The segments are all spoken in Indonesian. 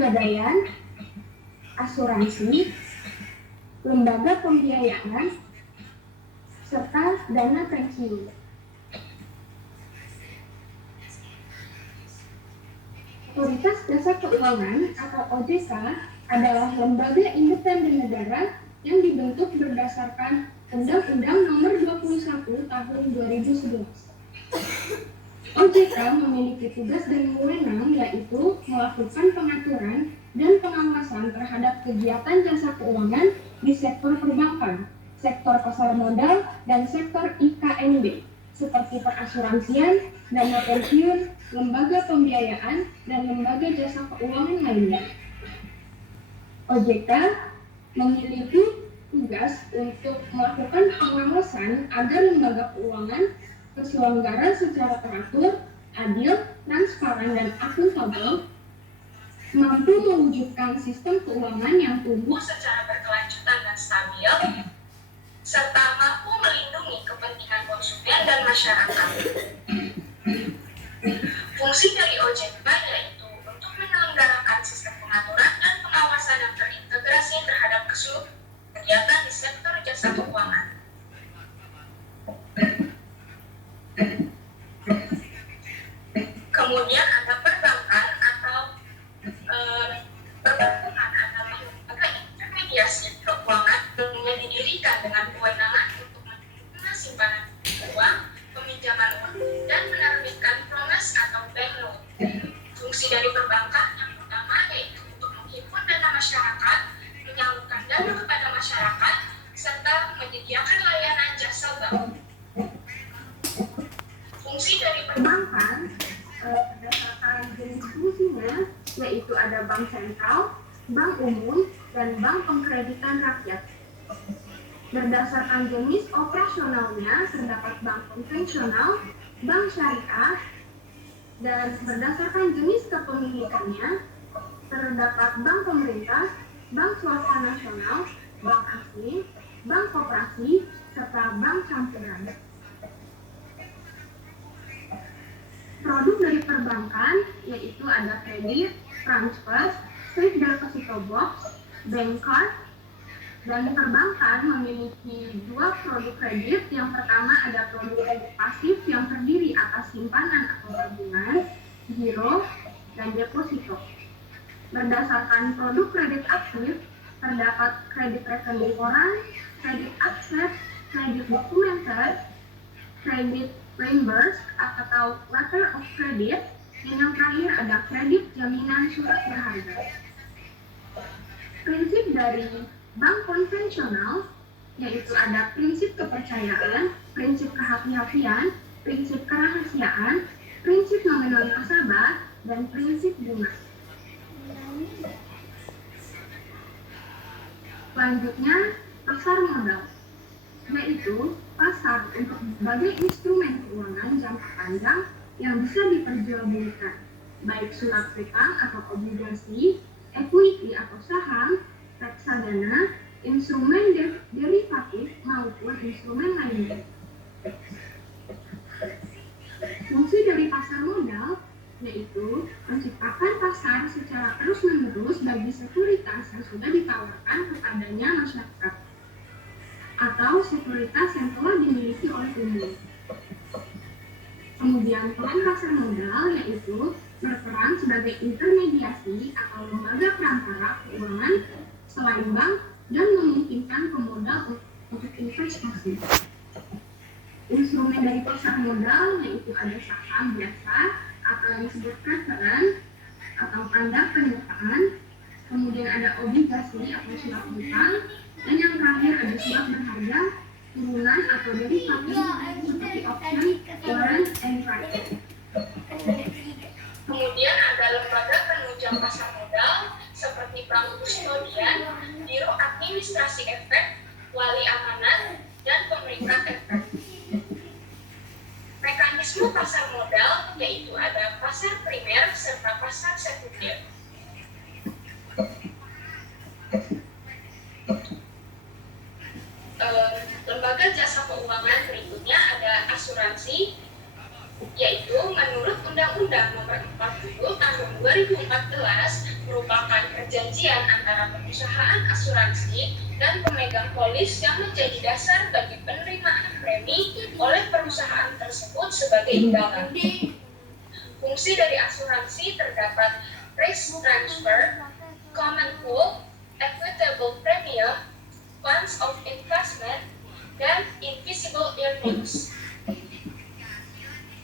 pegadaian, asuransi, lembaga pembiayaan, serta dana pensiun. Otoritas Jasa Keuangan atau OJK adalah lembaga independen negara yang dibentuk berdasarkan Undang-Undang Nomor 21 Tahun 2011. OJK memiliki tugas dan wewenang yaitu melakukan pengaturan dan pengawasan terhadap kegiatan jasa keuangan di sektor perbankan, sektor pasar modal, dan sektor IKNB, seperti perasuransian, dana pensiun, lembaga pembiayaan, dan lembaga jasa keuangan lainnya. OJK memiliki tugas untuk melakukan pengawasan agar lembaga keuangan terselenggara secara teratur, adil, transparan, dan akuntabel, mampu mewujudkan sistem keuangan yang tumbuh secara berkelanjutan dan stabil, serta mampu melindungi kepentingan konsumen dan masyarakat. Fungsi dari OJK yaitu untuk menyelenggarakan sistem pengaturan dan pengawasan yang terintegrasi terhadap keseluruhan kegiatan di sektor jasa keuangan. Kemudian ada perbankan atau perbankan adalah lembaga intermediasi keuangan yang didirikan dengan kewenangan untuk menerima simpanan uang, peminjaman uang, dan menerbitkan promes atau bank loan. Fungsi dari perbankan yang pertama yaitu untuk menghimpun dana masyarakat, menyalurkan dana kepada masyarakat, serta menyediakan layanan jasa bank. Fungsi dari perbankan berdasarkan jenis fungsinya yaitu ada bank sentral, bank umum, dan bank pengkreditan rakyat. Berdasarkan jenis operasionalnya terdapat bank konvensional, bank syariah, dan berdasarkan jenis kepemilikannya terdapat bank pemerintah, bank swasta nasional, bank asing, bank koperasi, serta bank campuran. Produk dari perbankan yaitu ada kredit, transfer, safe deposito box, bank card, dan perbankan memiliki dua produk kredit. Yang pertama ada produk kredit pasif yang terdiri atas simpanan atau tabungan, giro, dan deposito. Berdasarkan produk kredit aktif terdapat kredit rekening koran, kredit akses, kredit dokumenter, kredit reimburse atau letter of credit, dan yang terakhir ada kredit jaminan surat berharga. Prinsip dari bank konvensional yaitu ada prinsip kepercayaan, prinsip kehati-hatian, prinsip kerahasiaan, prinsip nominal nasabah, dan prinsip bunga. Selanjutnya, pasar modal, yaitu pasar untuk berbagai instrumen keuangan jangka panjang yang bisa diperjualbelikan, baik surat utang atau obligasi, equity atau saham, reksadana, instrumen derivatif maupun instrumen lainnya. Fungsi dari pasar modal yaitu menciptakan pasar secara terus-menerus bagi sekuritas yang sudah ditawarkan kepadanya masyarakat atau sekuritas yang telah dimiliki oleh umum. Kemudian peran pasar modal yaitu berperan sebagai intermediasi atau lembaga perantara keuangan selain bank dan memungkinkan pemodal untuk investasi. Instrumen dari pasar modal yaitu ada saham biasa atau yang disebut preference atau tanda penyertaan, kemudian ada obligasi atau surat utang, dan yang terakhir ada surat berharga, turunan atau derivatif seperti option, warrant, and right. Kemudian ada lembaga penunjang pasar modal seperti bank kustodian, biro administrasi efek, wali amanat, dan pemerintah efek. Mekanisme pasar modal yaitu ada pasar primer serta pasar sekunder. Lembaga jasa keuangan berikutnya ada asuransi, yaitu menurut Undang-Undang Nomor 40 Tahun 2014 merupakan perjanjian antara perusahaan asuransi dan pemegang polis yang menjadi dasar bagi penerimaan premi oleh perusahaan tersebut sebagai imbalan. Fungsi dari asuransi terdapat risk transfer, common pool, equitable premium, funds of investment, dan invisible earnings.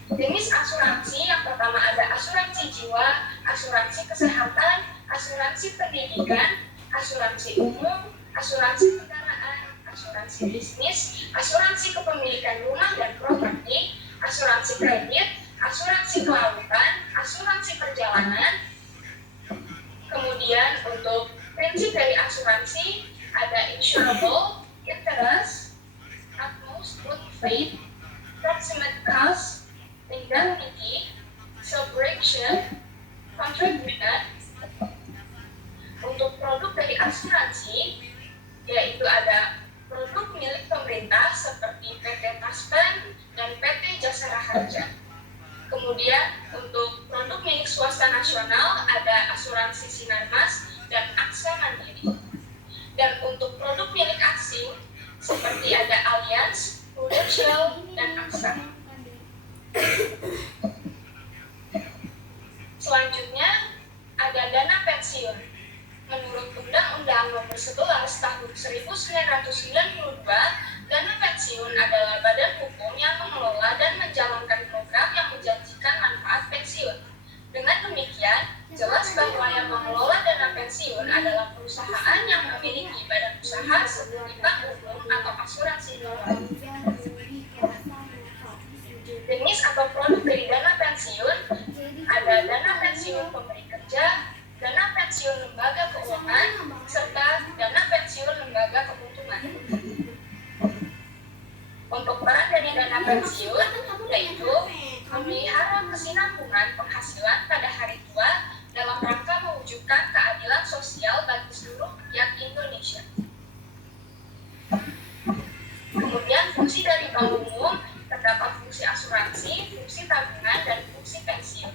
Jenis asuransi yang pertama ada asuransi jiwa, asuransi kesehatan, asuransi pendidikan, asuransi umum, asuransi kendaraan, asuransi bisnis, asuransi kepemilikan rumah dan properti, asuransi kredit, asuransi kelautan, asuransi perjalanan. Kemudian untuk prinsip dari asuransi ada insurable, interest, utmost good faith, proximate cost, indemnity, subrogation, contribution. Untuk produk dari asuransi yaitu ada produk milik pemerintah seperti PT Taspen dan PT Jasara Harja. Kemudian untuk produk milik swasta nasional ada asuransi Sinarmas dan Aksa Mandiri. Dan untuk produk milik asing seperti ada Allianz, Prudential, dan Aksa. Selanjutnya ada dana pensiun. Menurut Undang-Undang Nomor 11 Tahun 1992, dana pensiun adalah badan hukum yang mengelola dan menjalankan program yang menjanjikan manfaat pensiun. Dengan demikian, jelas bahwa yang mengelola dana pensiun adalah perusahaan yang memiliki badan usaha seperti bank umum atau asuransi non-bank. Jenis atau produk dari dana pensiun ada dana pensiun pemberi kerja, dana pensiun lembaga keuangan, serta dana pensiun lembaga keuntungan. Untuk peran dari dana pensiun yaitu memelihara kesinambungan penghasilan pada hari tua dalam rangka mewujudkan keadilan sosial bagi seluruh rakyat Indonesia. Kemudian fungsi dari bank umum terdapat fungsi asuransi, fungsi tabungan, dan fungsi pensiun.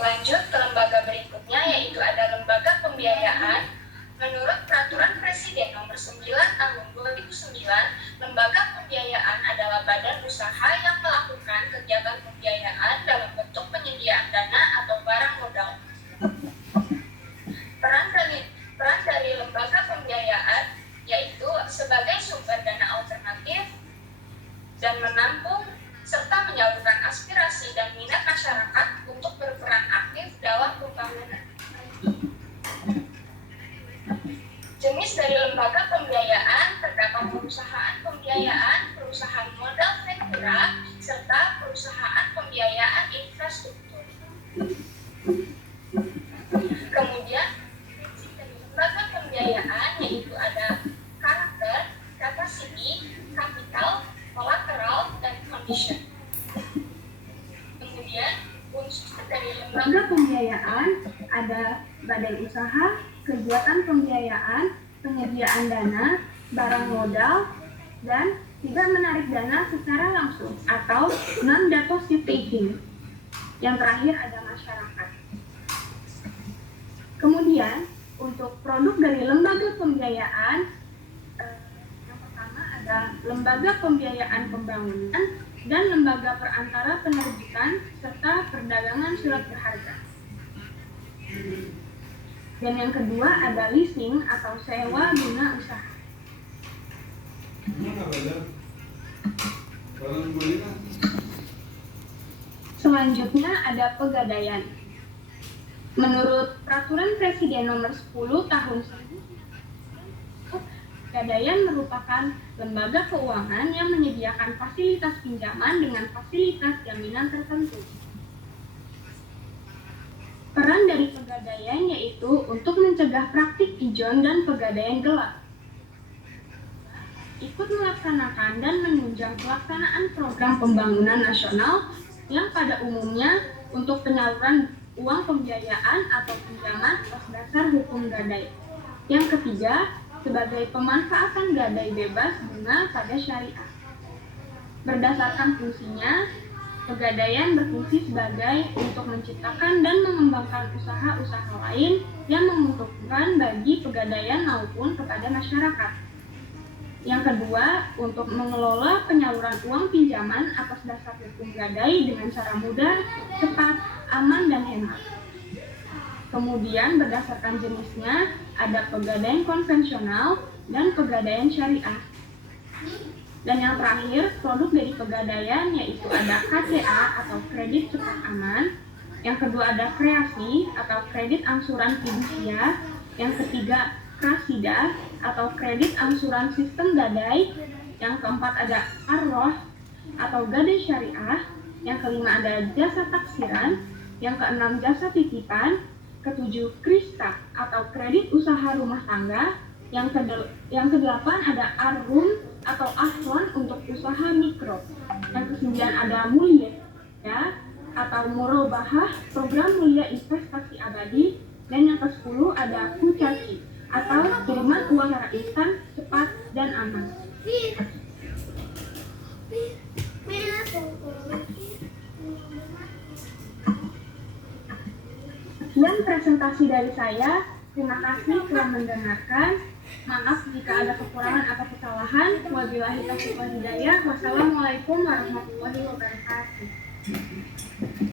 Lanjut ke lembaga berikutnya yaitu ada lembaga pembiayaan. Menurut Peraturan Presiden Nomor 9 Tahun 2009, lembaga pembiayaan adalah badan usaha yang melakukan kegiatan pembiayaan dalam bentuk penyediaan dana atau barang modal. Peran dari lembaga pembiayaan yaitu sebagai sumber dana alternatif dan menampung serta menyalurkan aspirasi dan minat masyarakat untuk berperan aktif dalam pembangunan. Jenis dari lembaga pembiayaan terdapat perusahaan pembiayaan, perusahaan modal ventura, serta perusahaan pembiayaan infrastruktur. Kemudian, prinsip dari lembaga pembiayaan yaitu ada karakter, capacity, capital, collateral, dan condition. Kemudian, unsur dari lembaga pembiayaan ada badan usaha, kegiatan pembiayaan, penyediaan dana, barang modal, dan tidak menarik dana secara langsung atau non-deposit taking. Yang terakhir ada masyarakat. Kemudian, untuk produk dari lembaga pembiayaan, yang pertama ada lembaga pembiayaan pembangunan dan lembaga perantara penerbitan serta perdagangan surat berharga. Dan yang kedua ada leasing atau sewa guna usaha. Selanjutnya ada pegadaian. Menurut Peraturan Presiden Nomor 10 Tahun 1999, pegadaian merupakan lembaga keuangan yang menyediakan fasilitas pinjaman dengan fasilitas jaminan tertentu. Peran dari pegadaian yaitu untuk mencegah praktik ijon dan pegadaian gelap, ikut melaksanakan dan menunjang pelaksanaan program pembangunan nasional yang pada umumnya untuk penyaluran uang pembiayaan atau pinjaman atas dasar hukum gadai. Yang ketiga, sebagai pemanfaatan gadai bebas bunga pada syariah. Berdasarkan fungsinya, Pegadaian berfungsi sebagai untuk menciptakan dan mengembangkan usaha-usaha lain yang menguntungkan bagi Pegadaian maupun kepada masyarakat. Yang kedua, untuk mengelola penyaluran uang pinjaman atas dasar hukum gadai dengan cara mudah, cepat, aman, dan hemat. Kemudian berdasarkan jenisnya, ada Pegadaian konvensional dan Pegadaian syariah. Dan yang terakhir, produk dari Pegadaian yaitu ada KCA atau kredit cepat aman. Yang kedua ada kreasi atau kredit angsuran fidusia. Yang ketiga Krasida atau kredit angsuran sistem gadai. Yang keempat ada Arroh atau gadai syariah. Yang kelima ada jasa taksiran. Yang keenam jasa titipan. Ketujuh Krista atau kredit usaha rumah tangga. Yang kedelapan ada Arum atau Aslon untuk usaha mikro. Yang kesembilan ada Mulia ya, atau Murobahah, program mulia investasi abadi. Dan yang ke-10 ada Kucaci atau kiriman uang secara instan, cepat, dan aman. Sekian presentasi dari saya. Terima kasih telah mendengarkan. Maaf jika ada kekurangan atau kesalahan. Wabillahi taufiq wal hidayah. Wassalamualaikum warahmatullahi wabarakatuh.